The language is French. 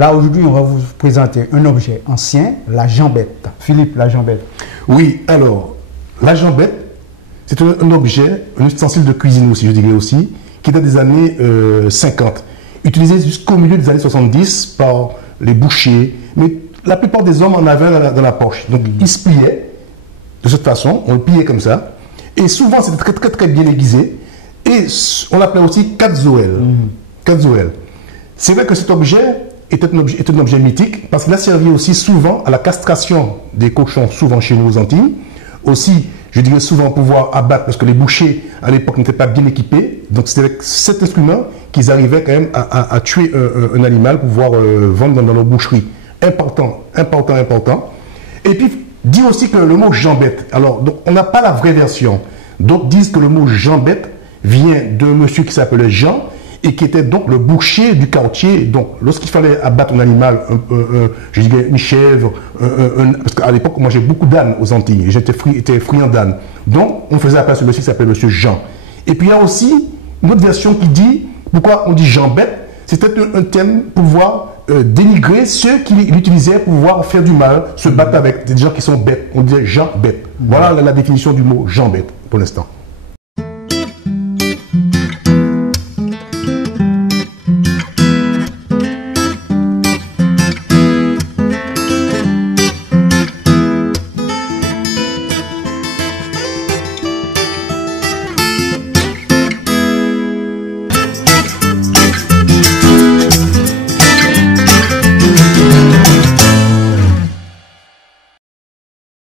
Là, aujourd'hui, on va vous présenter un objet ancien, la jambette. Philippe, la jambette. Oui, alors, la jambette, c'est un objet, un ustensile de cuisine aussi, je dirais aussi, qui date des années 50, utilisé jusqu'au milieu des années 70 par les bouchers, mais la plupart des hommes en avaient dans la poche. Donc, ils se pliaient de cette façon, on le pliait comme ça, et souvent, c'était très, très, très bien aiguisé, et on l'appelait aussi katzoel. Katzoel. C'est vrai que cet objet est un objet mythique, parce qu'il a servi aussi souvent à la castration des cochons, souvent chez nous aux Antilles, aussi, je dirais souvent pour pouvoir abattre, parce que les bouchers à l'époque n'étaient pas bien équipés. Donc c'est avec cet instrument qu'ils arrivaient quand même à tuer un animal pour pouvoir vendre dans nos boucheries. Important, important, important. Et puis, dit aussi que le mot jambette, alors donc, on n'a pas la vraie version. Donc disent que le mot jambette vient d'un monsieur qui s'appelait Jean, et qui était donc le boucher du quartier. Donc, lorsqu'il fallait abattre un animal, je dirais une chèvre, parce qu'à l'époque, moi j'ai beaucoup d'ânes aux Antilles, et j'étais friand d'ânes. Donc, on faisait appel à ce monsieur qui s'appelait monsieur Jean. Et puis, il y a aussi une autre version qui dit, pourquoi on dit jambette, c'était un terme pour pouvoir dénigrer ceux qui l'utilisaient pour pouvoir faire du mal, se battre avec des gens qui sont bêtes. On disait Jean bête. Voilà la définition du mot jambette pour l'instant.